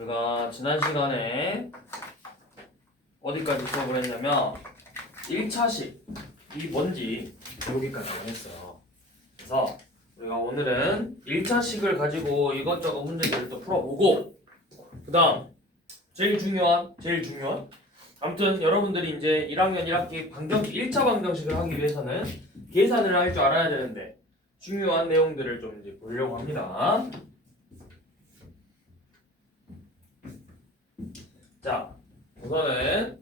우리가 지난 시간에 어디까지 수업을 했냐면 1차식이 뭔지 여기까지 했어요. 그래서 우리가 오늘은 1차식을 가지고 이것저것 문제들을 또 풀어보고, 그 다음 제일 중요한 아무튼 여러분들이 이제 1학년 1학기 1차 방정식을 하기 위해서는 계산을 할 줄 알아야 되는데 중요한 내용들을 좀 이제 보려고 합니다. 자, 우선은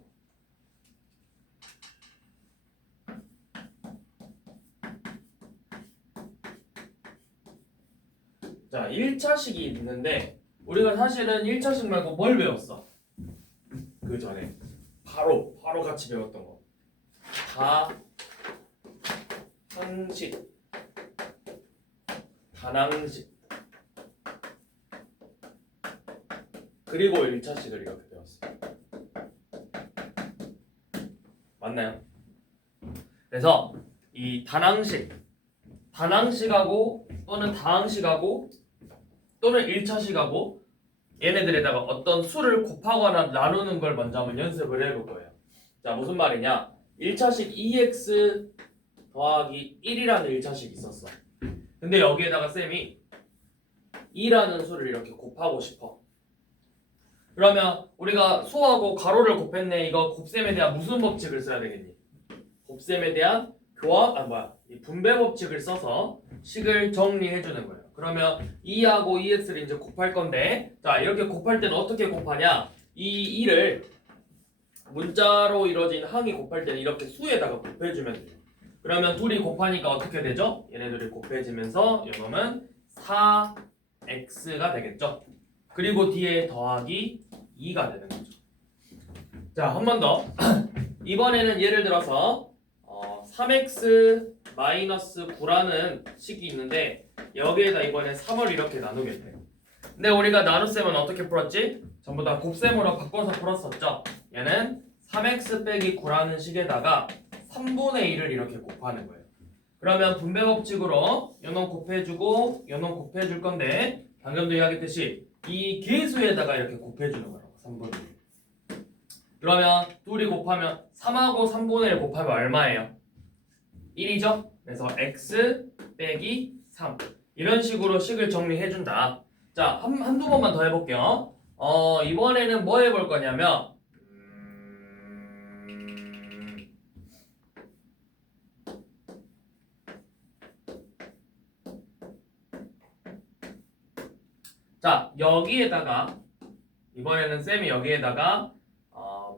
자, 1차식이 있는데 우리가 사실은 1차식 말고 뭘 배웠어? 그 전에 바로 같이 배웠던 거. 다항식, 단항식, 그리고 1차식을 이렇게 배웠어. 맞나요? 그래서 이 단항식하고 또는 다항식하고 또는 1차식하고 얘네들에다가 어떤 수를 곱하거나 나누는 걸 먼저 한번 연습을 해볼 거예요. 자, 무슨 말이냐? 1차식 2x 더하기 1이라는 1차식이 있었어. 근데 여기에다가 쌤이 2라는 수를 이렇게 곱하고 싶어. 그러면 우리가 수하고 가로를 곱했네. 이거 곱셈에 대한 무슨 법칙을 써야 되겠니? 곱셈에 대한 이 분배 법칙을 써서 식을 정리해 주는 거예요. 그러면 2하고 2x를 이제 곱할 건데, 자, 이렇게 곱할 때는 어떻게 곱하냐? 이 2를 문자로 이루어진 항이 곱할 때는 이렇게 수에다가 곱해주면 돼요. 그러면 둘이 곱하니까 어떻게 되죠? 얘네들이 곱해지면서 이놈은 4x가 되겠죠. 그리고 뒤에 더하기 2가 되는 거죠. 자, 한 번 더. 이번에는 예를 들어서 3x-9라는 식이 있는데 여기에다 이번에 3을 이렇게 나누겠대. 근데 우리가 나눗셈은 어떻게 풀었지? 전부 다 곱셈으로 바꿔서 풀었었죠. 얘는 3x 빼기 9라는 식에다가 3분의 1을 이렇게 곱하는 거예요. 그러면 분배 법칙으로 요놈 곱해주고 요놈 곱해줄 건데, 방금도 이야기했듯이 이 계수에다가 이렇게 곱해주는 거라고. 3분의 1. 그러면 둘이 곱하면 3하고 3분의 1 곱하면 얼마예요? 1이죠? 그래서 x 빼기 3 이런 식으로 식을 정리해준다. 자, 한두 번만 더 해볼게요. 이번에는 뭐 해볼 거냐면 자, 여기에다가 이번에는 쌤이 여기에다가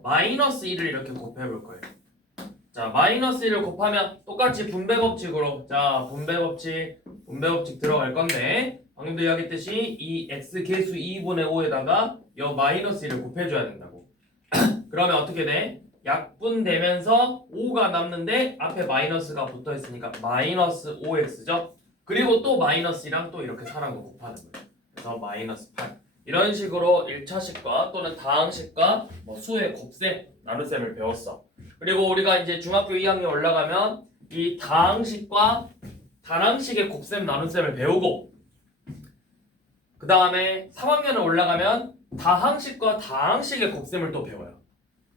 마이너스 1을 이렇게 곱해볼 거예요. 자, 마이너스 1을 곱하면 똑같이 분배 법칙으로, 자, 분배 법칙 들어갈 건데, 방금도 이야기했듯이 이 x 계수 2분의 5에다가 여 마이너스 1을 곱해줘야 된다고. 그러면 어떻게 돼? 약분되면서 5가 남는데 앞에 마이너스가 붙어 있으니까 마이너스 5x죠. 그리고 또 마이너스랑 또 이렇게 사람을 곱하는 거예요. 그래서 마이너스 8. 이런 식으로 1차식과 또는 다항식과 수의 곱셈, 나눗셈을 배웠어. 그리고 우리가 이제 중학교 2학년 올라가면 이 다항식과 단항식의 곱셈, 나눗셈을 배우고, 그 다음에 3학년을 올라가면 다항식과 다항식의 곱셈을 또 배워요.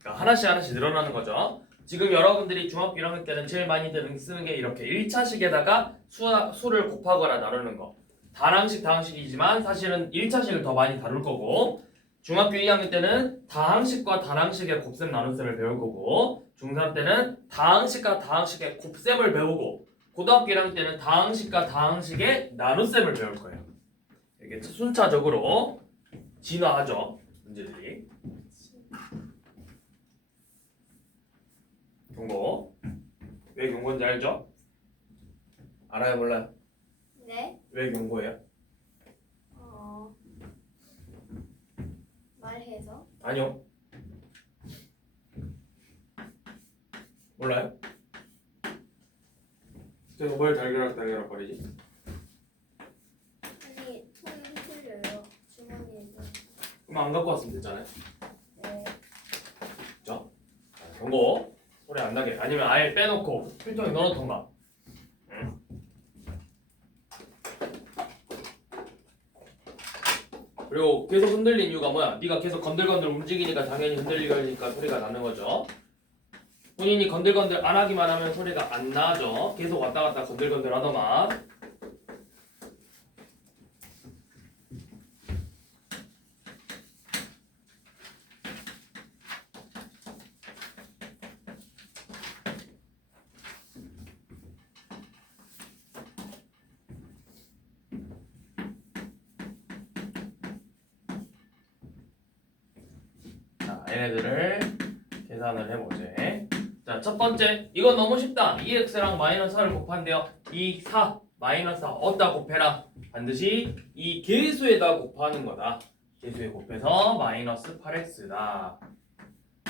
그러니까 하나씩 늘어나는 거죠. 지금 여러분들이 중학교 1학년 때는 제일 많이 쓰는 게 이렇게 1차식에다가 수를 곱하거나 나누는 거. 단항식, 다항식이지만 사실은 1차식을 더 많이 다룰 거고, 중학교 2학년 때는 다항식과 단항식의 곱셈, 나눗셈을 배울 거고, 중3 때는 다항식과 다항식의 곱셈을 배우고, 고등학교 1학년 때는 다항식과 다항식의 나눗셈을 배울 거예요. 이렇게 순차적으로 진화하죠, 문제들이. 경고. 왜 경고인지 알죠? 알아요, 몰라요? 네? 왜 경고예요? 말해서? 아니요. 몰라요? 제가 뭘 달걀 거리지? 아니, 손이 틀려요. 주머니에서. 그럼 안 갖고 왔으면 됐잖아요. 네. 그죠? 경고. 소리 안 나게. 아니면 아예 빼놓고 필통에 넣어놓던가. 그리고 계속 흔들린 이유가 뭐야? 네가 계속 건들건들 움직이니까 당연히 흔들리니까 소리가 나는 거죠. 본인이 건들건들 안 하기만 하면 소리가 안 나죠. 계속 왔다 갔다 건들건들 하더만. 자, 얘네들을 계산을 해보제. 자, 첫 번째, 이건 너무 쉽다. 2x랑 마이너스 4를 곱한대요. 2, 4, 마이너스 4 어디다 곱해라? 반드시 이 계수에다 곱하는 거다. 계수에 곱해서 마이너스 8x다.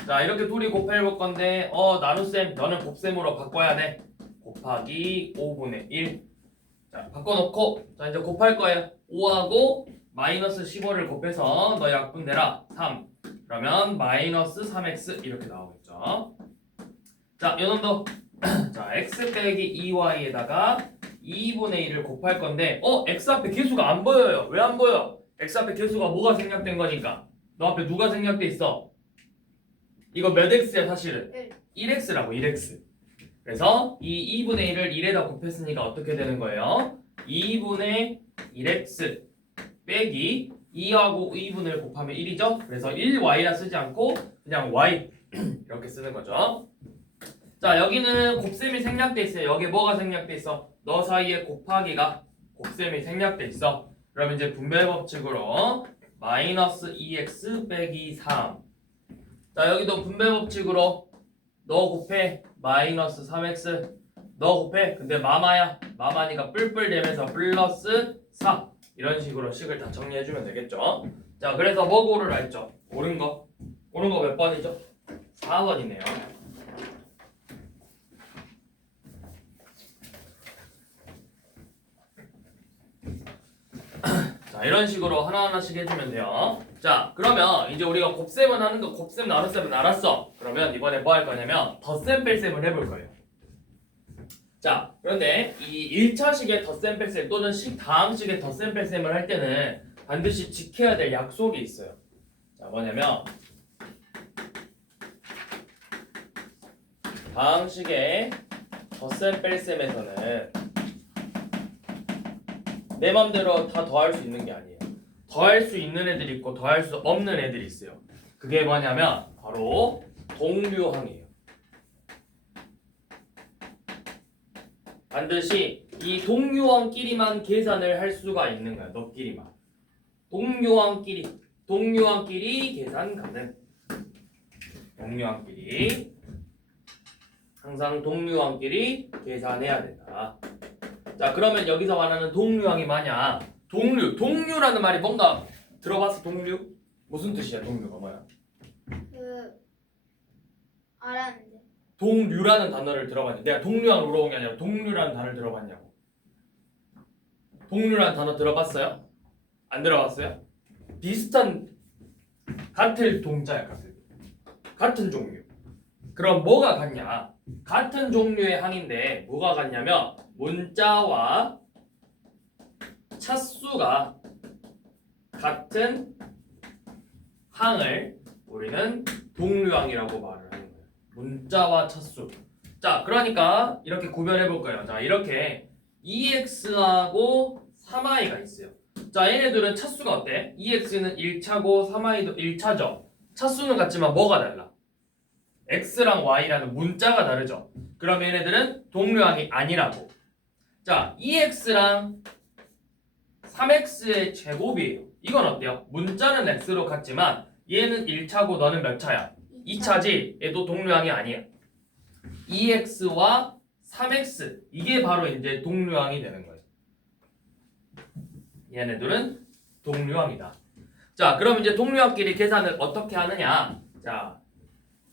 자, 이렇게 둘이 곱해볼 건데 나눗셈, 너는 곱셈으로 바꿔야 돼. 곱하기 5분의 1. 자, 바꿔놓고 자 이제 곱할 거예요. 5하고 마이너스 15를 곱해서 너 약분 내라. 3. 그러면 마이너스 3x 이렇게 나오겠죠. 자, 요놈도 자 x 빼기 2y에다가 2분의 1을 곱할 건데 x 앞에 계수가 안 보여요. 왜 안 보여? x 앞에 계수가 뭐가 생략된 거니까. 너 앞에 누가 생략돼 있어? 이거 몇 x야 사실은? 1x라고 1x. 그래서 이 2분의 1을 1에다 곱했으니까 어떻게 되는 거예요? 2분의 1x 빼기 2하고 2분을 곱하면 1이죠? 그래서 1y라 쓰지 않고 그냥 y 이렇게 쓰는 거죠. 자, 여기는 곱셈이 생략돼 있어요. 여기 뭐가 생략돼 있어? 너 사이에 곱하기가 곱셈이 생략돼 있어. 그럼 이제 분배 법칙으로 마이너스 2x 빼기 3. 자, 여기도 분배 법칙으로 너 곱해 마이너스 3x 너 곱해 근데 마마야 마마니까 뿔뿔 되면서 플러스 4 이런 식으로 식을 다 정리해주면 되겠죠. 자, 그래서 뭐 고르라 했죠? 옳은 거 몇 번이죠? 4번이네요. 자, 이런 식으로 하나하나씩 해주면 돼요. 자, 그러면 이제 우리가 곱셈은 하는 거, 곱셈 나눗셈은 알았어. 그러면 이번에 뭐 할 거냐면 덧셈 뺄셈을 해볼 거예요. 자, 그런데 이 1차식의 덧셈 뺄셈 또는 다항식의 덧셈 뺄셈을 할 때는 반드시 지켜야 될 약속이 있어요. 자, 뭐냐면 다항식의 덧셈 뺄셈에서는 내 맘대로 다 더할 수 있는 게 아니에요. 더할 수 있는 애들이 있고 더할 수 없는 애들이 있어요. 그게 뭐냐면 바로 동류항이에요. 반드시 이 동류항끼리만 계산을 할 수가 있는 거야. 너끼리만. 동류항끼리 계산 가능. 동류항끼리 항상 동류항끼리 계산해야 된다. 자, 그러면 여기서 말하는 동류항이 뭐냐? 동류라는 말이 뭔가 들어봤어? 동류? 무슨 뜻이야? 동류가 뭐야? 알았는데. 동류라는 단어를 들어봤냐? 내가 동류항을 물어본 게 아니라 동류라는 단어를 들어봤냐고. 동류라는 단어 들어봤어요? 안 들어봤어요? 비슷한 같은 동자야. 같은 종류. 그럼 뭐가 같냐? 같은 종류의 항인데 뭐가 같냐면 문자와 차수가 같은 항을 우리는 동류항이라고 말을 하는 거예요. 문자와 차수. 자, 그러니까 이렇게 구별해 볼 거예요. 자, 이렇게 2x하고 3i가 있어요. 자, 얘네들은 차수가 어때? 2x는 1차고 3i도 1차죠. 차수는 같지만 뭐가 달라? x랑 y라는 문자가 다르죠. 그럼 얘네들은 동류항이 아니라고. 자, 2x랑 3x의 제곱이에요. 이건 어때요? 문자는 x로 같지만 얘는 1차고 너는 몇 차야? 2차지. 얘도 동류항이 아니야. 2x와 3x 이게 바로 이제 동류항이 되는 거예요. 얘네들은 동류항이다. 자, 그럼 이제 동류항끼리 계산을 어떻게 하느냐? 자,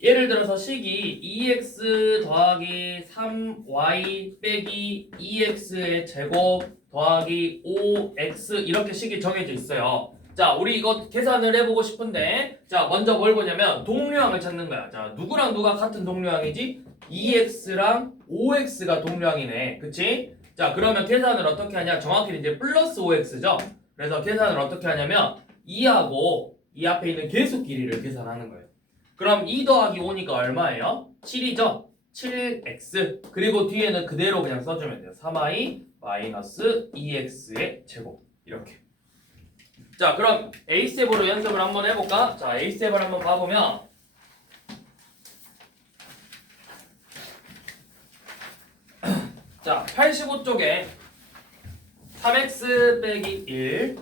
예를 들어서 식이 2x 더하기 3y 빼기 2x의 제곱 더하기 5x 이렇게 식이 정해져 있어요. 자, 우리 이거 계산을 해보고 싶은데 자, 먼저 뭘 보냐면 동류항을 찾는 거야. 자, 누구랑 누가 같은 동류항이지? 2x랑 5x가 동류항이네. 그치? 자, 그러면 계산을 어떻게 하냐? 정확히 이제 플러스 5x죠? 그래서 계산을 어떻게 하냐면 2하고 이 앞에 있는 계속 길이를 계산하는 거예요. 그럼 2 더하기 5니까 얼마예요? 7이죠? 7x 그리고 뒤에는 그대로 그냥 써주면 돼요. 3i 마이너스 2x의 제곱 이렇게. 자 그럼 A 스텝으로 연습을 한번 해볼까? 자 A 스텝을 한번 봐보면 자 85쪽에 3x 빼기 1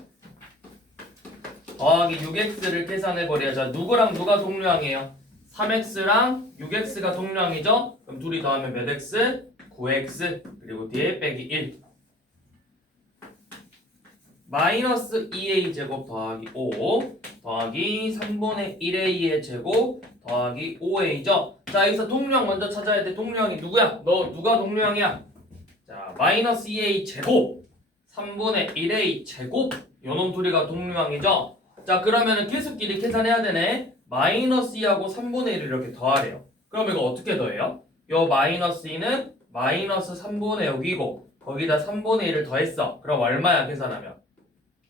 더하기 6x를 계산해버려요. 자 누구랑 누가 동류항이에요? 3x랑 6x가 동류항이죠? 그럼 둘이 더하면 몇 x? 9x 그리고 뒤에 빼기 1 마이너스 2a 제곱 더하기 5 더하기 3분의 1a의 제곱 더하기 5a죠? 자 여기서 동류항 먼저 찾아야 돼. 동류항이 누구야? 너 누가 동류항이야? 자 마이너스 2a 제곱 3분의 1a 제곱 요놈 둘이가 동류항이죠? 자 그러면은 계속끼리 계산해야 되네. 마이너스 2하고 3분의 1을 이렇게 더하래요. 그럼 이거 어떻게 더해요? 요 마이너스 2는 마이너스 3분의 6이고 거기다 3분의 1을 더했어. 그럼 얼마야 계산하면?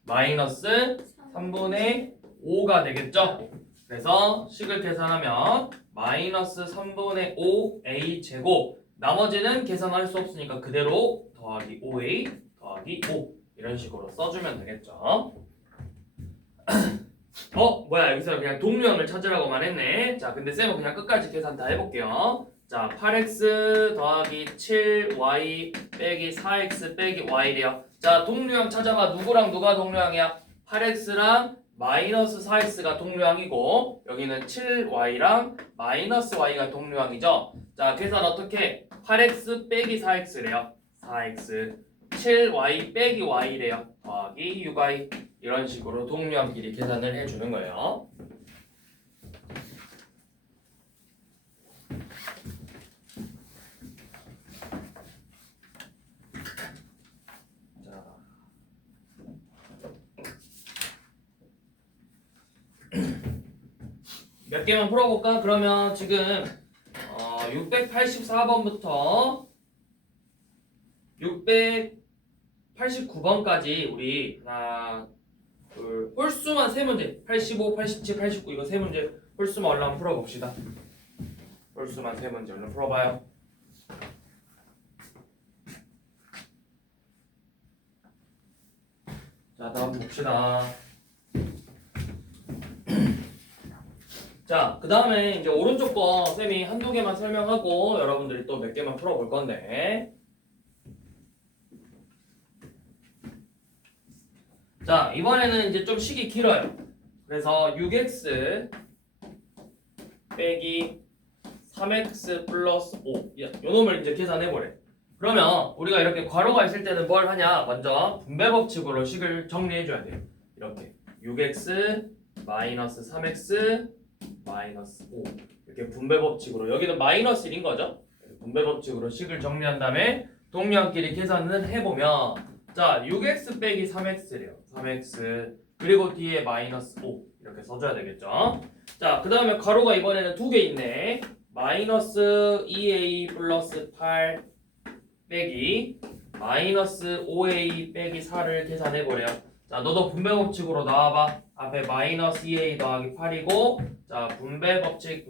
마이너스 3분의 5가 되겠죠? 그래서 식을 계산하면 마이너스 3분의 5a 제곱 나머지는 계산할 수 없으니까 그대로 더하기 5a 더하기 5 이런 식으로 써주면 되겠죠? 뭐야 여기서 그냥 동류항을 찾으라고만 했네. 자 근데 쌤은 그냥 끝까지 계산 다 해볼게요. 자 8x 더하기 7y 빼기 4x 빼기 y래요. 자 동류항 찾아봐. 누구랑 누가 동류항이야? 8x랑 마이너스 4x가 동류항이고 여기는 7y랑 마이너스 y가 동류항이죠. 자 계산 어떻게? 8x 빼기 4x래요. 4x 7y 빼기 y래요. 더하기 6y 이런 식으로 동류항끼리 계산을 해주는 거예요. 자, 몇 개만 풀어볼까? 그러면 지금 684번부터 689번까지 우리 하나 홀수만 세 문제 85, 87, 89 이거 세 문제 홀수만 얼른 한번 풀어봅시다. 홀수만 세 문제 얼른 풀어봐요. 자 다음 봅시다. 자 그 다음에 이제 오른쪽 거 쌤이 한두 개만 설명하고 여러분들이 또 몇 개만 풀어볼 건데 자 이번에는 이제 좀 식이 길어요. 그래서 6x 빼기 3x 플러스 5 요 놈을 이제 계산해보래. 그러면 우리가 이렇게 괄호가 있을 때는 뭘 하냐? 먼저 분배 법칙으로 식을 정리해줘야 돼요. 이렇게 6x 마이너스 3x 마이너스 5 이렇게 분배 법칙으로 여기는 마이너스 1인 거죠? 분배 법칙으로 식을 정리한 다음에 동류항끼리 계산을 해보면 자 6x 빼기 3x래요. 3x 그리고 뒤에 마이너스 5 이렇게 써줘야 되겠죠? 자 그 다음에 괄호가 이번에는 두 개 있네. 마이너스 2a 플러스 8 빼기 마이너스 5a 빼기 4를 계산해보래요. 자 너도 분배 법칙으로 나와봐. 앞에 마이너스 2a 더하기 8이고 자 분배 법칙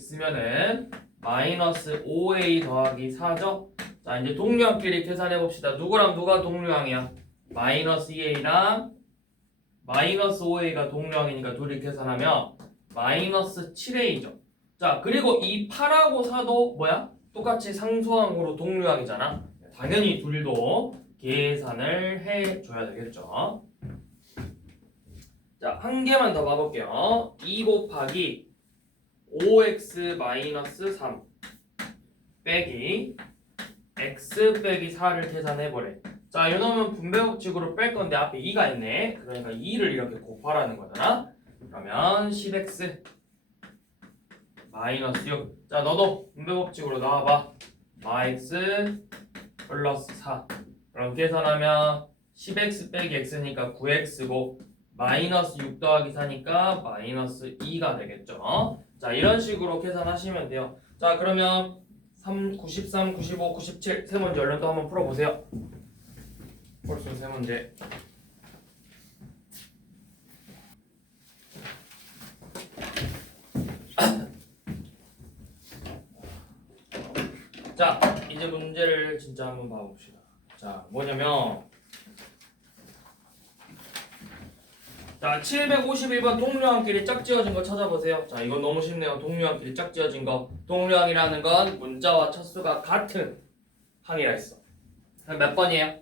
쓰면은 마이너스 5a 더하기 4죠. 자 이제 동류항끼리 계산해봅시다. 누구랑 누가 동류항이야? 마이너스 2a랑 마이너스 5a가 동류항이니까 둘이 계산하면 마이너스 7a죠. 자 그리고 이 8하고 4도 뭐야? 똑같이 상수항으로 동류항이잖아. 당연히 둘도 계산을 해줘야 되겠죠. 자 한 개만 더 봐볼게요. 2 곱하기 5x 마이너스 3 빼기 x 빼기 4를 계산해보래. 자 이놈은 분배 법칙으로 뺄 건데 앞에 2가 있네. 그러니까 2를 이렇게 곱하라는 거잖아. 그러면 10x 마이너스 6. 자 너도 분배 법칙으로 나와봐. 마x 플러스 4. 그럼 계산하면 10x 빼기 x니까 9x고 마이너스 6 더하기 4니까 마이너스 2가 되겠죠. 자 이런 식으로 계산하시면 돼요. 자 그러면 3, 93, 95, 97 세 문제 얼른 또 한번 풀어보세요. 홀수 세 문제. 자, 이제 문제를 진짜 한번 봐봅시다. 자, 뭐냐면 자, 751번 동류항끼리 짝지어진 거 찾아보세요. 자, 이건 너무 쉽네요. 동류항끼리 짝지어진 거. 동류항이라는 건 문자와 차수가 같은 항이라 했어. 그럼 몇 번이에요?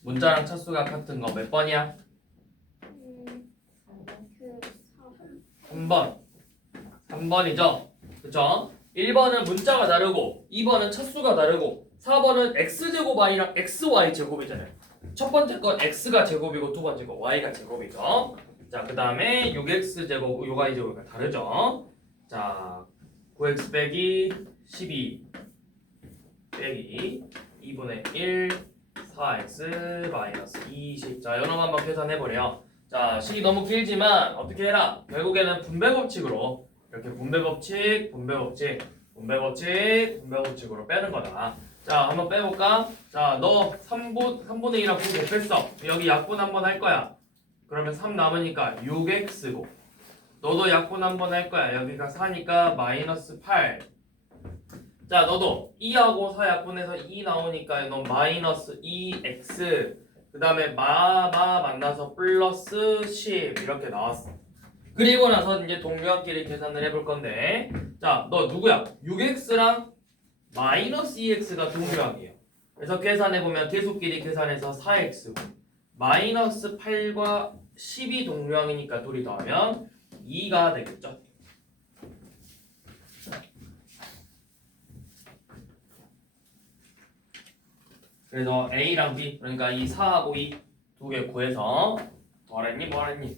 문자랑 차수가 같은 거 몇 번이야? 그 3번. 3번이죠? 그쵸? 1번은 문자가 다르고 2번은 차수가 다르고 4번은 x제곱 y랑 xy 제곱이잖아요. 첫 번째 건 x가 제곱이고 두 번째 건 y가 제곱이죠. 자, 그 다음에 6x 제곱, 6y 제곱이 다르죠. 자, 9x 빼기 12 빼기 2분의 1 4x 마이너스 20. 자, 이놈 한번 계산해보래요. 자, 식이 너무 길지만 어떻게 해라? 결국에는 분배 법칙으로 이렇게 분배 법칙, 분배 법칙, 분배 법칙, 분배 법칙으로 빼는 거다. 자, 한번 빼볼까? 자, 너 3분의 1이랑 9 곱했어. 여기 약분 한번 할 거야. 그러면 3 남으니까 6x고 너도 약분 한번 할 거야. 여기가 4니까 마이너스 8. 자, 너도 2하고 4 약분해서 2 나오니까 넌 마이너스 2x 그 다음에 만나서 플러스 10 이렇게 나왔어. 그리고 나서 이제 동류항끼리 계산을 해볼 건데 자, 너 누구야? 6x랑 마이너스 2x가 동류항이에요. 그래서 계산해보면 계수끼리 계산해서 4x고 마이너스 8과 10이 동류항이니까 둘이 더하면 2가 되겠죠. 그래서 a랑 b 그러니까 이 4하고 2 두 개 구해서 더하랬니 뭐하랬니?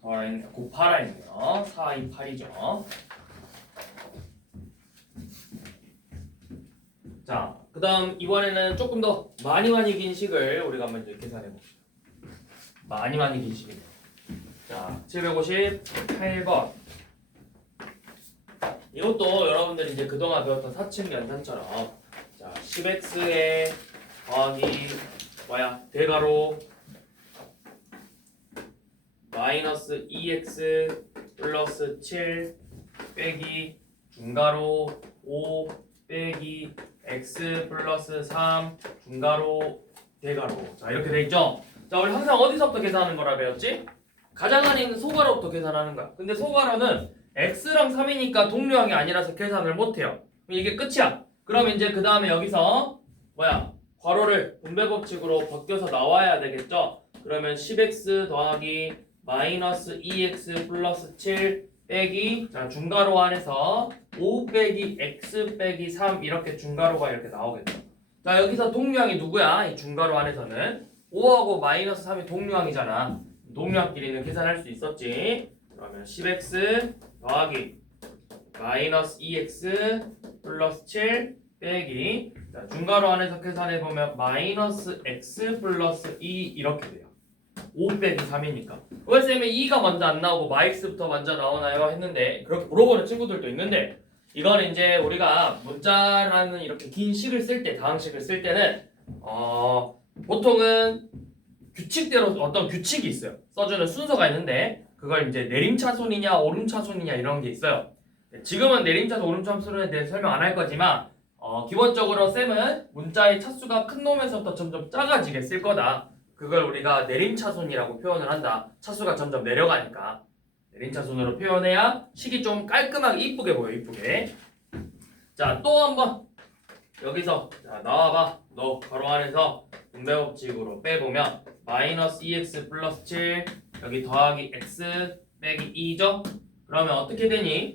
더하랬니 곱하라 했네요. 4, 2, 8이죠. 자, 그 다음 이번에는 조금 더 많이 긴 식을 우리가 한번 이제 계산해 봅시다. 많이 긴 식이네요. 자, 758번. 이것도 여러분들이 이제 그동안 배웠던 사칙 연산처럼 자, 10x에 더하기 뭐야? 대가로 마이너스 2x 플러스 7 빼기 중가로 5 빼기 x 플러스 3 중가로 대가로. 자, 이렇게 돼 있죠? 자, 우리 항상 어디서부터 계산하는 거라 배웠지? 가장 안에 있는 소가로부터 계산하는 거야. 근데 소가로는 x랑 3이니까 동류항이 아니라서 계산을 못해요. 이게 끝이야. 그럼 이제 그 다음에 여기서 뭐야? 괄호를 분배 법칙으로 벗겨서 나와야 되겠죠? 그러면 10x 더하기 마이너스 2x 플러스 7 빼기 자, 중가로 안에서 5 빼기 x 빼기 3 이렇게 중가로가 이렇게 나오겠죠. 자, 여기서 동류항이 누구야? 이 중가로 안에서는 5하고 마이너스 3이 동류항이잖아. 동류항끼리는 계산할 수 있었지. 그러면 10x 더하기 마이너스 2x 플러스 7 빼기 자, 중가로 안에서 계산해보면 마이너스 x 플러스 2 이렇게 돼요. 5 빼기 3이니까 왜 쌤이 2가 먼저 안 나오고 마이너스부터 먼저 나오나요? 했는데 그렇게 물어보는 친구들도 있는데 이거는 이제 우리가 문자라는 이렇게 긴 식을 쓸 때 다항식을 쓸 때는 보통은 규칙대로 어떤 규칙이 있어요. 써주는 순서가 있는데 그걸 이제 내림차순이냐 오름차순이냐 이런 게 있어요. 지금은 내림차순 오름차순에 대해 설명 안 할 거지만 기본적으로 쌤은 문자의 차수가 큰 놈에서부터 점점 작아지게 쓸 거다. 그걸 우리가 내림차순이라고 표현을 한다. 차수가 점점 내려가니까 내림차순으로 표현해야 식이 좀 깔끔하게 이쁘게 보여. 이쁘게. 자, 또 한번 여기서 자, 나와봐. 너 괄호 안에서 분배 법칙으로 빼보면 마이너스 2x 플러스 7 여기 더하기 x 빼기 2죠? 그러면 어떻게 되니?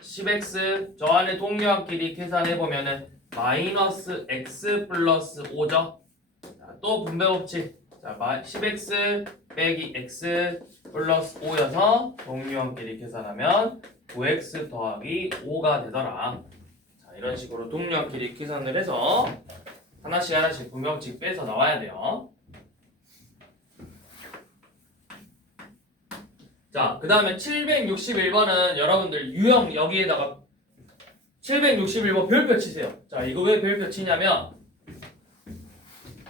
10x 저 안에 동류항끼리 계산해보면은 마이너스 x 플러스 5죠? 자, 또 분배 법칙 자, 10x 빼기 x 플러스 5여서 동류항끼리 계산하면 9x 더하기 5가 되더라. 자, 이런 식으로 동류항끼리 계산을 해서 하나씩 분배 법칙 빼서 나와야 돼요. 자, 그 다음에 761번은 여러분들 유형 여기에다가 761번 별표 치세요. 자, 이거 왜 별표 치냐면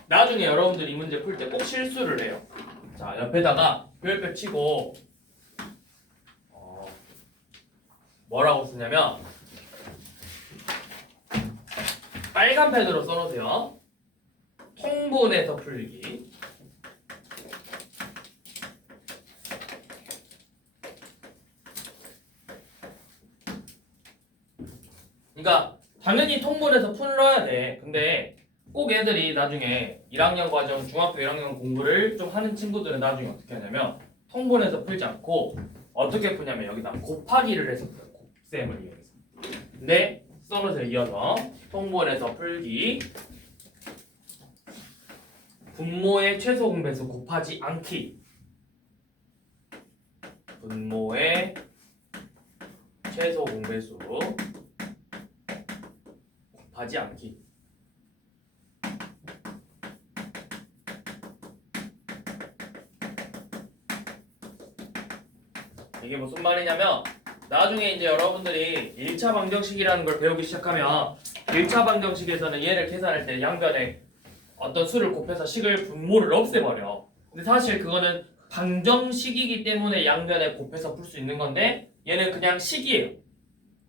나중에 여러분들 이 문제 풀 때 꼭 실수를 해요. 자, 옆에다가 별표 치고 뭐라고 쓰냐면 빨간 펜으로 써놓으세요. 통분해서 풀기. 그러니까 당연히 통분해서 풀어야 돼. 근데 꼭 애들이 나중에 1학년 과정, 중학교 1학년 공부를 좀 하는 친구들은 나중에 어떻게 하냐면 통분해서 풀지 않고 어떻게 푸냐면 여기다 곱하기를 해서 풀어요. 곱셈을 이용해서. 근데 써놓으세요. 이어서 통분해서 풀기. 분모의 최소 공배수 곱하지 않기. 분모의 최소 공배수 곱하지 않기. 이게 무슨 말이냐면 나중에 이제 여러분들이 1차 방정식이라는 걸 배우기 시작하면 1차 방정식에서는 얘를 계산할 때 양변에 어떤 수를 곱해서 식을 분모를 없애버려. 근데 사실 그거는 방정식이기 때문에 양변에 곱해서 풀 수 있는 건데 얘는 그냥 식이에요.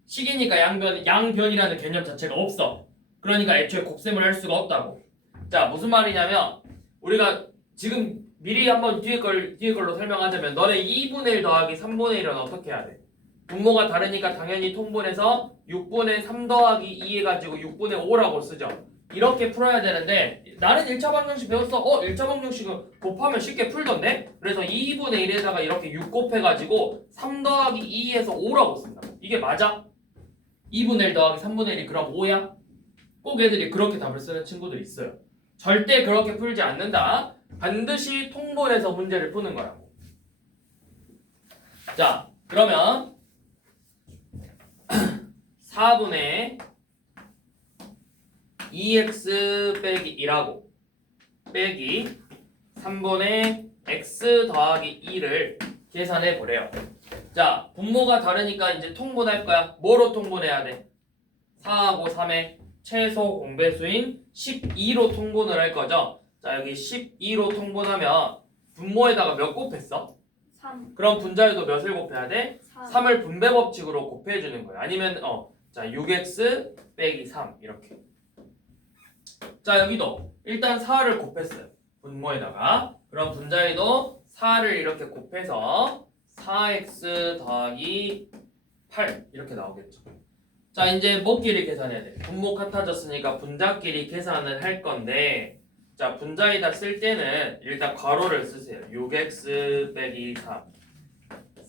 식이니까 양변이라는 개념 자체가 없어. 그러니까 애초에 곱셈을 할 수가 없다고. 자, 무슨 말이냐면 우리가 지금 미리 한번 뒤에 걸로 설명하자면 너네 2분의 1 더하기 3분의 1은 어떻게 해야 돼? 분모가 다르니까 당연히 통분해서 6분의 3 더하기 2 해가지고 6분의 5라고 쓰죠. 이렇게 풀어야 되는데 나는 1차 방정식 배웠어. 1차 방정식은 곱하면 쉽게 풀던데? 그래서 2분의 1에다가 이렇게 6 곱해가지고 3 더하기 2에서 5라고 쓴다. 이게 맞아? 2분의 1 더하기 3분의 1이 그럼 5야? 꼭 애들이 그렇게 답을 쓰는 친구들이 있어요. 절대 그렇게 풀지 않는다. 반드시 통분해서 문제를 푸는 거라고. 자, 그러면 4분의 2x 빼기 1하고 빼기 3분의 x 더하기 2를 계산해 보래요. 자, 분모가 다르니까 이제 통분할 거야. 뭐로 통분해야 돼? 4하고 3의 최소 공배수인 12로 통분을 할 거죠. 자, 여기 12로 통분하면 분모에다가 몇 곱했어? 3. 그럼 분자에도 몇을 곱해야 돼? 3. 3을 분배 법칙으로 곱해주는 거야. 아니면 자 6x 빼기 3 이렇게. 자, 여기도 일단 4를 곱했어요. 분모에다가. 그럼 분자에도 4를 이렇게 곱해서 4x 더하기 8 이렇게 나오겠죠. 자, 이제 뭐끼리 계산해야 돼? 분모 같아졌으니까 분자끼리 계산을 할 건데, 자, 분자에다 쓸 때는 일단 괄호를 쓰세요. 6x 빼기 3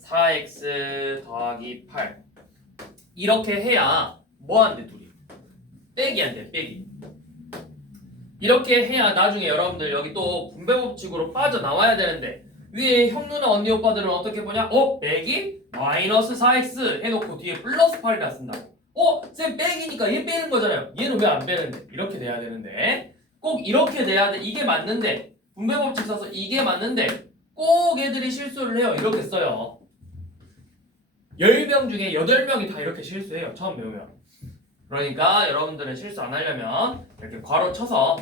4x 더하기 8 이렇게 해야 뭐 한대 둘이? 빼기 한대, 빼기. 이렇게 해야 나중에 여러분들 여기 또 분배 법칙으로 빠져나와야 되는데 위에 형 누나 언니 오빠들은 어떻게 보냐? 빼기 마이너스 4x 해놓고 뒤에 플러스 8이라 쓴다고. 쌤 빼기니까 얘 빼는 거잖아요. 얘는 왜 안 빼는데? 이렇게 돼야 되는데 꼭 이렇게 돼야 돼. 이게 맞는데 분배 법칙 써서 이게 맞는데 꼭 애들이 실수를 해요. 이렇게 써요. 10명 중에 8명이 다 이렇게 실수해요. 처음 배우면. 그러니까 여러분들은 실수 안 하려면 이렇게 괄호 쳐서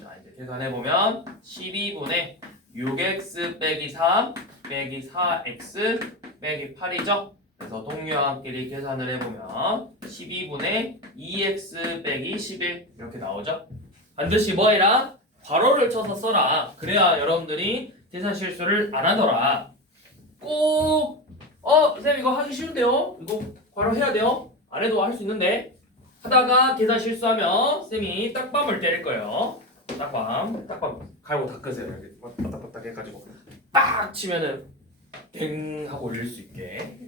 자, 이제 계산해보면 12분의 6x 빼기 3 빼기 4x 빼기 8이죠. 그래서 동료함끼리 계산을 해보면 12분의 2x 빼기 11 이렇게 나오죠. 반드시 뭐 해라? 괄호를 쳐서 써라. 그래야 여러분들이 계산 실수를 안 하더라. 꼭 쌤 이거 하기 쉬운데요? 이거 괄호 해야 돼요? 안 해도 할 수 있는데 하다가 계산 실수하면 쌤이 딱밤을 때릴 거예요. 딱밤 갈고 닦으세요. 이렇게 바닥바닥 해가지고 빡 치면은 댕 하고 올릴 수 있게.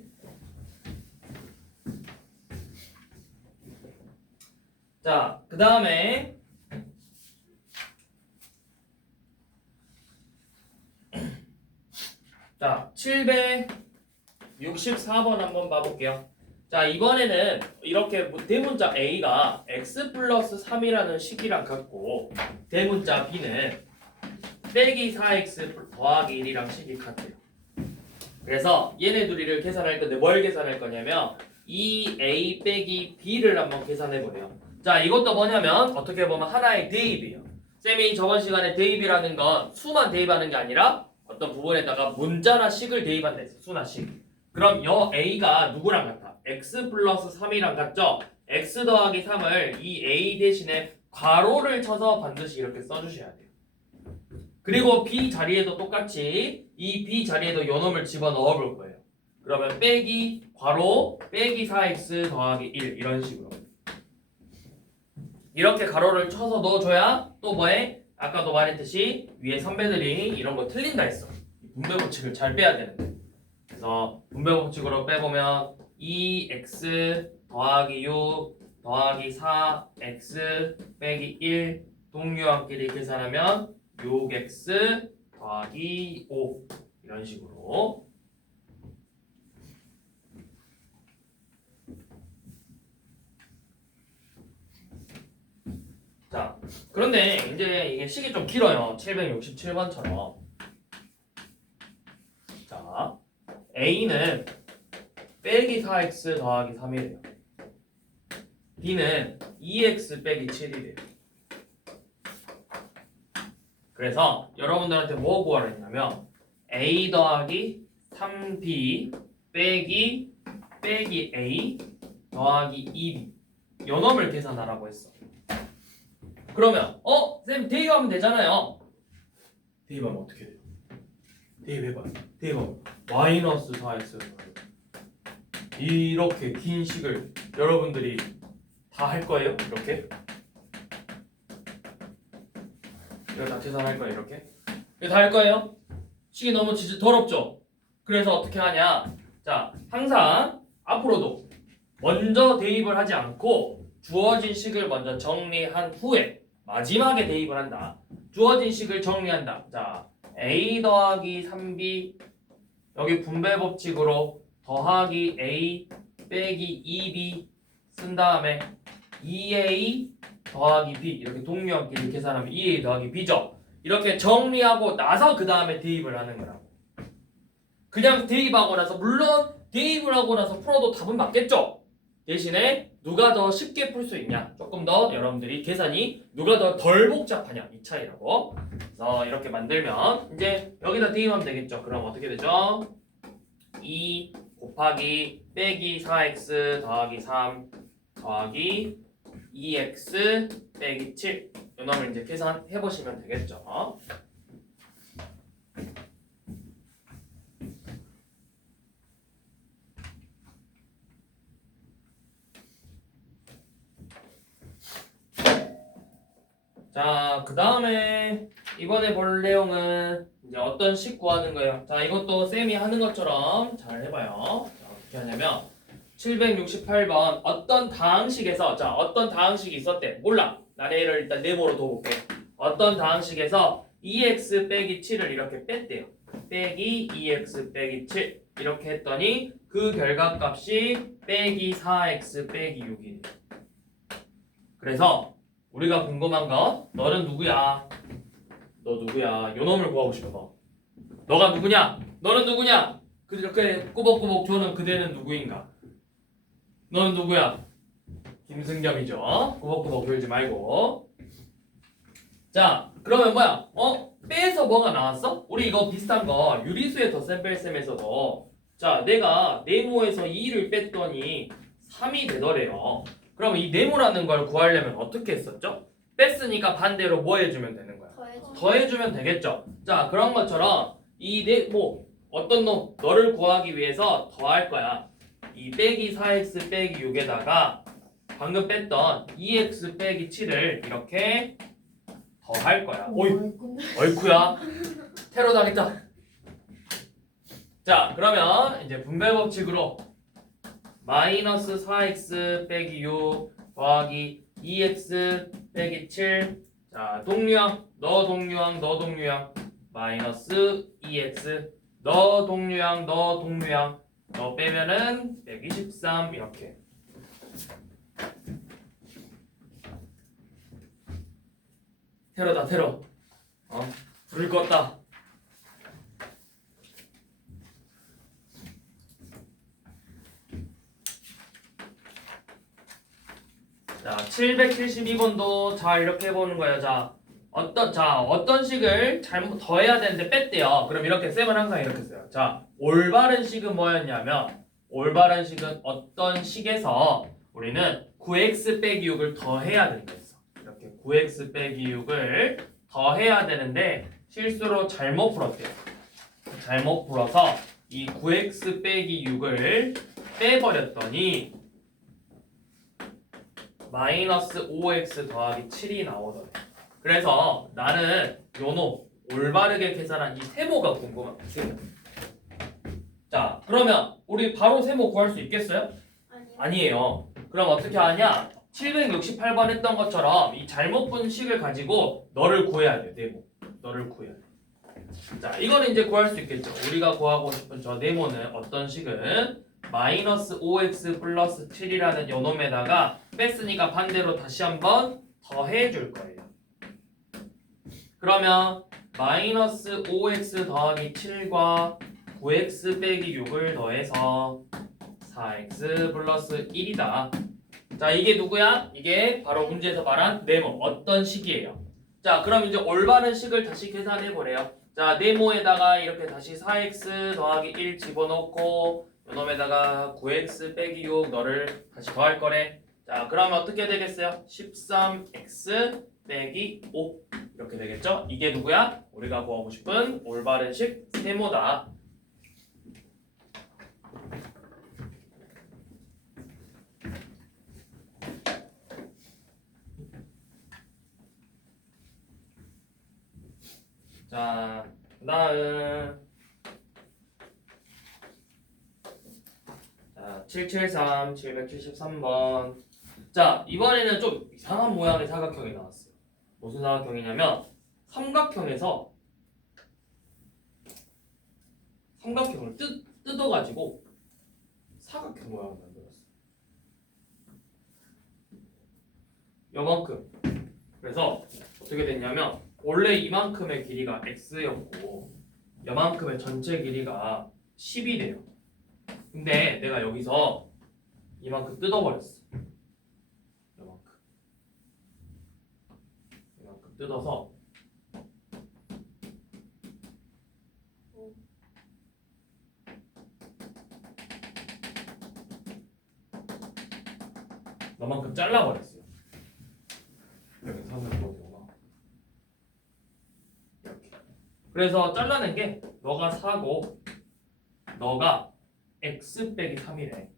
자, 그 다음에 자 764번 한번 봐볼게요. 자, 이번에는 이렇게 대문자 A가 x 플러스 3이라는 식이랑 같고 대문자 B는 빼기 4x 더하기 1이랑 식이 같아요. 그래서 얘네 둘이를 계산할 건데 뭘 계산할 거냐면 2A 빼기 B를 한번 계산해 보래요. 자, 이것도 뭐냐면 어떻게 보면 하나의 대입이에요. 쌤이 저번 시간에 대입이라는 건 수만 대입하는 게 아니라 어떤 부분에다가 문자나 식을 대입한다 했어. 수나 식. 그럼 여 A가 누구랑 같아? x 플러스 3이랑 같죠? x 더하기 3을 이 a 대신에 괄호를 쳐서 반드시 이렇게 써주셔야 돼요. 그리고 b 자리에도 똑같이 이 b 자리에도 요 놈을 집어넣어 볼 거예요. 그러면 빼기 괄호 빼기 4x 더하기 1 이런 식으로 이렇게 가로를 쳐서 넣어줘야 또 뭐해? 아까도 말했듯이 위에 선배들이 이런 거 틀린다 했어. 분배 법칙을 잘 빼야 되는데. 그래서 분배 법칙으로 빼보면 2x 더하기 6 더하기 4x 빼기 1 동류항끼리 계산하면 6x 더하기 5 이런 식으로. 자, 그런데 이제 이게 식이 좀 길어요. 767번처럼. 자, A는 빼기 4x 더하기 3이래요. B는 2x 빼기 7이래요. 그래서 여러분들한테 뭐 구하라 했냐면 A 더하기 3B 빼기 A 더하기 2B 요 놈을 계산하라고 했어. 그러면 쌤 대입하면 되잖아요. 대입하면 어떻게 돼요? 대입하면 마이너스 4x 이렇게 긴 식을 여러분들이 다 할 거예요? 이렇게? 이거 다 계산할 거예요 이렇게? 이거 다 할 거예요? 식이 너무 진짜 더럽죠? 그래서 어떻게 하냐? 자, 항상 앞으로도 먼저 대입을 하지 않고 주어진 식을 먼저 정리한 후에 마지막에 대입을 한다. 주어진 식을 정리한다. 자, a 더하기 3b 여기 분배 법칙으로 더하기 a 빼기 2b 쓴 다음에 2a 더하기 b 이렇게 동류항끼리 계산하면 2a 더하기 b죠. 이렇게 정리하고 나서 그 다음에 대입을 하는 거라고. 그냥 대입하고 나서 물론 대입을 하고 나서 풀어도 답은 맞겠죠. 대신에 누가 더 쉽게 풀 수 있냐, 조금 더 여러분들이 계산이 누가 더 덜 복잡하냐 이 차이라고. 그래서 이렇게 만들면 이제 여기다 대입하면 되겠죠. 그럼 어떻게 되죠? 2 곱하기 빼기 4x 더하기 3 더하기 2x 빼기 7 이 놈을 이제 계산해 보시면 되겠죠. 자, 그 다음에 이번에 볼 내용은 이제 어떤 식 구하는 거예요. 자, 이것도 쌤이 하는 것처럼 잘 해봐요. 자, 어떻게 하냐면 768번 어떤 다항식에서 자, 어떤 다항식이 있었대. 몰라. 나 얘를 일단 네모로 둬볼게. 어떤 다항식에서 2x 빼기 7을 이렇게 뺐대요. 빼기 2x 빼기 7 이렇게 했더니 그 결과값이 빼기 4x 빼기 6이래요. 그래서 우리가 궁금한 건 너는 누구야? 너 누구야? 요 놈을 구하고 싶어. 너가 누구냐? 너는 누구냐? 그렇게 꾸벅꾸벅 조는 그대는 누구인가? 너는 누구야? 김승겸이죠. 꾸벅꾸벅 졸지 말고. 자, 그러면 뭐야? 빼서 뭐가 나왔어? 우리 이거 비슷한 거 유리수의 덧셈뺄셈에서도 자, 내가 네모에서 2를 뺐더니 3이 되더래요. 그럼 이 네모라는 걸 구하려면 어떻게 했었죠? 뺐으니까 반대로 뭐 해주면 되는 거야? 더해주면 되겠죠. 자, 그런 것처럼 이 네모 어떤 놈 너를 구하기 위해서 더할 거야. 이 빼기 4x 빼기 6에다가 방금 뺐던 2x 빼기 7을 이렇게 더할 거야. 오이, 어이쿠야. 테러 당했다. 자, 그러면 이제 분배 법칙으로 마이너스 4x 빼기 6 더하기 2x 빼기 7 자, 동류항 너 동류항 너 동류항 마이너스 2x 너 동류항 너 동류항 너 빼면은 123 이렇게 테러다 테러 불을 껐다. 자, 772번도 자 이렇게 해보는 거예요. 자, 어떤 식을 잘못 더해야 되는데 뺐대요. 그럼 이렇게 쌤은 항상 이렇게 써요. 자, 올바른 식은 뭐였냐면 올바른 식은 어떤 식에서 우리는 9x 빼기 6을 더해야 된다 했어. 이렇게 9x 빼기 6을 더해야 되는데 실수로 잘못 풀었대요. 잘못 풀어서 이 9x 빼기 6을 빼버렸더니 마이너스 5x 더하기 7이 나오더래. 그래서 나는 요노 올바르게 계산한 이 세모가 궁금한 거야. 세모. 자, 그러면 우리 바로 세모 구할 수 있겠어요? 아니요. 아니에요. 그럼 어떻게 하냐? 768번 했던 것처럼 이 잘못 푼 식을 가지고 너를 구해야 돼. 네모. 너를 구해야 돼. 자, 이거는 이제 구할 수 있겠죠. 우리가 구하고 싶은 저 네모는 어떤 식은 마이너스 5x 플러스 7이라는 요놈에다가 뺐으니까 반대로 다시 한번 더해 줄 거예요. 그러면 마이너스 5x 더하기 7과 9x 빼기 6을 더해서 4x 플러스 1이다. 자, 이게 누구야? 이게 바로 문제에서 말한 네모. 어떤 식이에요? 자, 그럼 이제 올바른 식을 다시 계산해 보래요. 자, 네모에다가 이렇게 다시 4x 더하기 1 집어넣고 요놈에다가 9x 빼기 6 너를 다시 더할 거래. 자, 그러면 어떻게 되겠어요? 13x 빼기 5 이렇게 되겠죠? 이게 누구야? 우리가 구하고 싶은 올바른 식 세모다. 자, 그다음 773, 773번. 자, 이번에는 좀 이상한 모양의 사각형이 나왔어요. 무슨 사각형이냐면 삼각형에서 삼각형을 뜯어가지고 사각형 모양을 만들었어. 요만큼. 그래서 어떻게 됐냐면 원래 이만큼의 길이가 x였고 요만큼의 전체 길이가 10이 돼요. 근데 내가 여기서 이만큼 뜯어버렸어. 이만큼 뜯어서 너만큼 잘라버렸어요. 여기 선을 그어주거나 이렇게. 그래서 잘라낸 게 너가 4고 너가 x 빼기 3이래.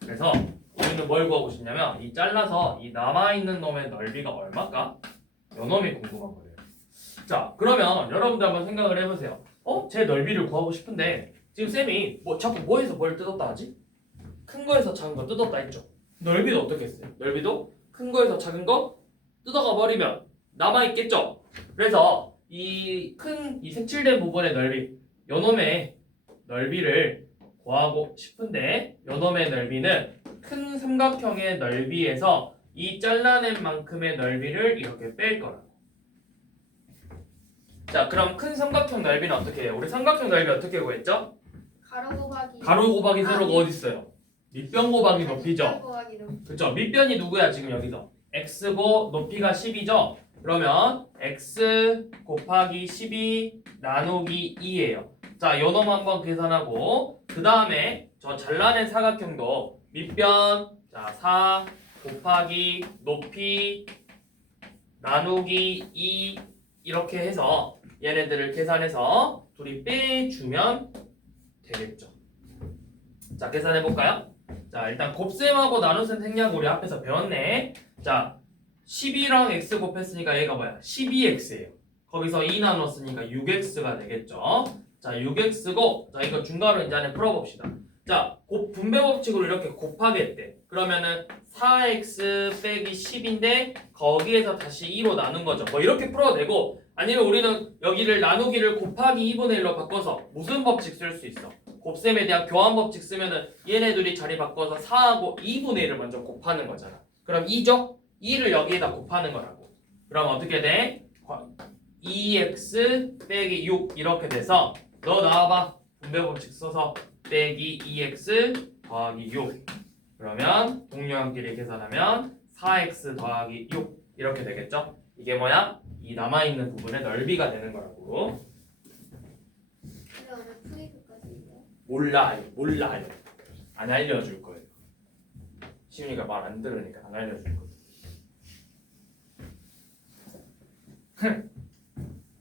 그래서 우리는 뭘 구하고 싶냐면 이 잘라서 이 남아있는 놈의 넓이가 얼마일까? 요 놈이 궁금한 거예요. 자, 그러면 여러분들 한번 생각을 해보세요. 제 넓이를 구하고 싶은데 지금 쌤이 자꾸 뭐에서 뭘 뜯었다 하지? 큰 거에서 작은 거 뜯었다 했죠. 넓이도 어떻게 했어요? 넓이도 큰 거에서 작은 거 뜯어가 버리면 남아있겠죠. 그래서 이 색칠된 부분의 넓이 요 놈의 넓이를 구하고 싶은데 요놈의 넓이는 큰 삼각형의 넓이에서 이 잘라낸 만큼의 넓이를 이렇게 뺄 거라고. 자, 그럼 큰 삼각형 넓이는 어떻게 해요? 우리 삼각형 넓이 어떻게 구했죠? 가로 곱하기 가로 곱하기 세로가 어디 있어요? 밑변 곱하기 높이죠. 밑변 곱하기 높이. 그렇죠. 밑변이 누구야 지금 여기서? x고 높이가 10이죠. 그러면 x 곱하기 12 나누기 2예요. 자, 요 놈 한번 계산하고 그 다음에 저 잘라낸 사각형도 밑변 4 곱하기 높이 나누기 2 이렇게 해서 얘네들을 계산해서 둘이 빼주면 되겠죠. 자, 계산해 볼까요? 자, 일단 곱셈하고 나눗셈 생략 우리 앞에서 배웠네. 자, 12랑 x 곱했으니까 얘가 뭐야? 12x예요. 거기서 2 나눴으니까 6x가 되겠죠. 자, 6x고, 자, 이거 중괄호 이제 안에 풀어봅시다. 자, 분배 법칙으로 이렇게 곱하겠대. 그러면은 4x 빼기 10인데 거기에서 다시 2로 나눈 거죠. 뭐 이렇게 풀어도 되고, 아니면 우리는 여기를 나누기를 곱하기 2분의 1로 바꿔서 무슨 법칙 쓸 수 있어? 곱셈에 대한 교환 법칙 쓰면은 얘네들이 자리 바꿔서 4하고 2분의 1을 먼저 곱하는 거잖아. 그럼 2죠? 2를 여기에다 곱하는 거라고. 그럼 어떻게 돼? 2x 빼기 6 이렇게 돼서 너 나와봐. 분배 법칙 써서 빼기 2x 더하기 6. 그러면 동료한끼리 계산하면 4x 더하기 6 이렇게 되겠죠? 이게 뭐야? 이 남아있는 부분의 넓이가 되는 거라고. 근데 오늘 프리드까지 있나요? 몰라요. 안 알려줄 거예요. 시윤이가 말 안 들으니까 안 알려줄 거야.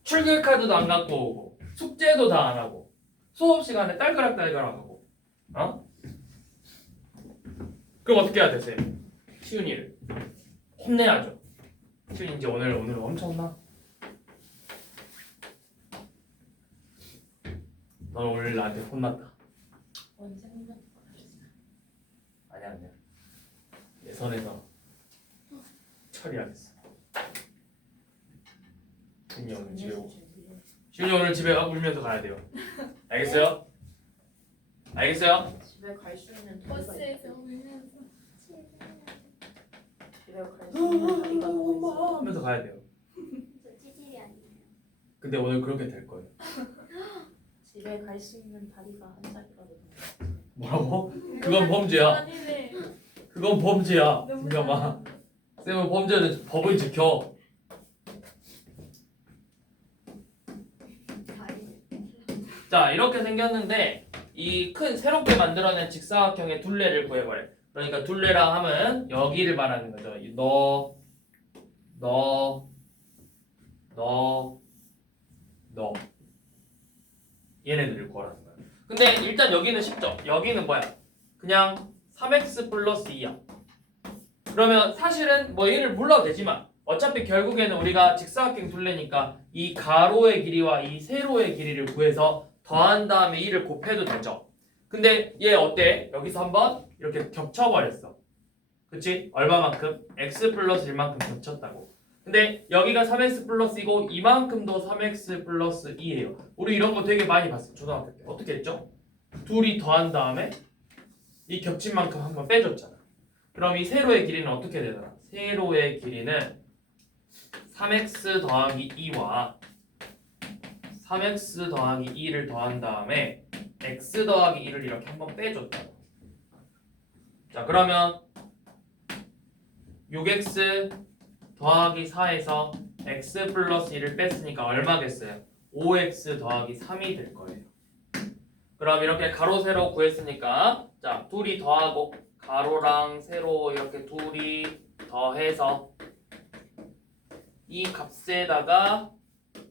출결 카드도 안 갖고 오고 숙제도 다 안 하고 수업 시간에 딸그락딸그락하고 어? 그럼 어떻게 해야 돼 쌤? 시윤이를 혼내야죠. 시윤이 이제 오늘 엄청나? 넌 오늘 나한테 혼났다. 언제 혼났어? 아니야 내 선에서 처리하겠어. 시윤이 오늘 집에 오고 시윤이 오늘 집에 울면서 가야 돼요. 알겠어요? 알겠어요? 집에 갈 수 있는 버스에서 울면서 집에 갈 수 있는 다리가 뭐 있어? 하면서 가야 돼요. 저 찌질이 아니에요. 근데 오늘 그렇게 될 거예요. 집에 갈 수 있는 다리가 한 짝이라도 뭐라고? 그건 범죄야. 아니네. 그건 범죄야. 너무 잠깐만. 쌤은 범죄는 법을 지켜. 자 이렇게 생겼는데 이 큰 새롭게 만들어낸 직사각형의 둘레를 구해버려. 그러니까 둘레라 함은 여기를 말하는 거죠. 너 얘네들을 구하라는 거야. 근데 일단 여기는 쉽죠. 여기는 뭐야? 그냥 3x 플러스 2야. 그러면 사실은 뭐 얘를 몰라도 되지만 어차피 결국에는 우리가 직사각형 둘레니까 이 가로의 길이와 이 세로의 길이를 구해서 더한 다음에 2를 곱해도 되죠. 근데 얘 어때? 여기서 한번 이렇게 겹쳐버렸어. 그치? 얼마만큼? x 플러스 1만큼 겹쳤다고. 근데 여기가 3x 플러스이고 이만큼도 3x 플러스 2예요. 우리 이런 거 되게 많이 봤어. 초등학교 때. 어떻게 했죠? 둘이 더한 다음에 이 겹친 만큼 한번 빼줬잖아. 그럼 이 세로의 길이는 어떻게 되더라? 세로의 길이는 3x 더하기 2와 3x 더하기 2를 더한 다음에 x 더하기 2를 이렇게 한번 빼줬다고. 자 그러면 6x 더하기 4에서 x 플러스 2를 뺐으니까 얼마겠어요? 5x 더하기 3이 될 거예요. 그럼 이렇게 가로 세로 구했으니까 자 둘이 더하고 가로랑 세로 이렇게 둘이 더해서 이 값에다가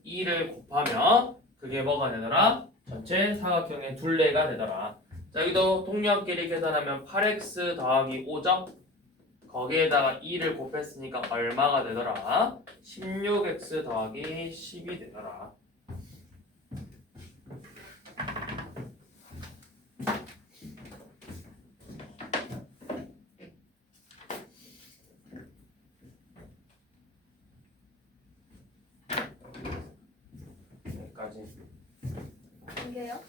2를 곱하면 그게 뭐가 되더라? 전체 사각형의 둘레가 되더라. 자 여기도 동력끼리 계산하면 8x 더하기 5점 거기에다가 2를 곱했으니까 얼마가 되더라? 16x 더하기 10이 되더라. 여기까지. 이게요?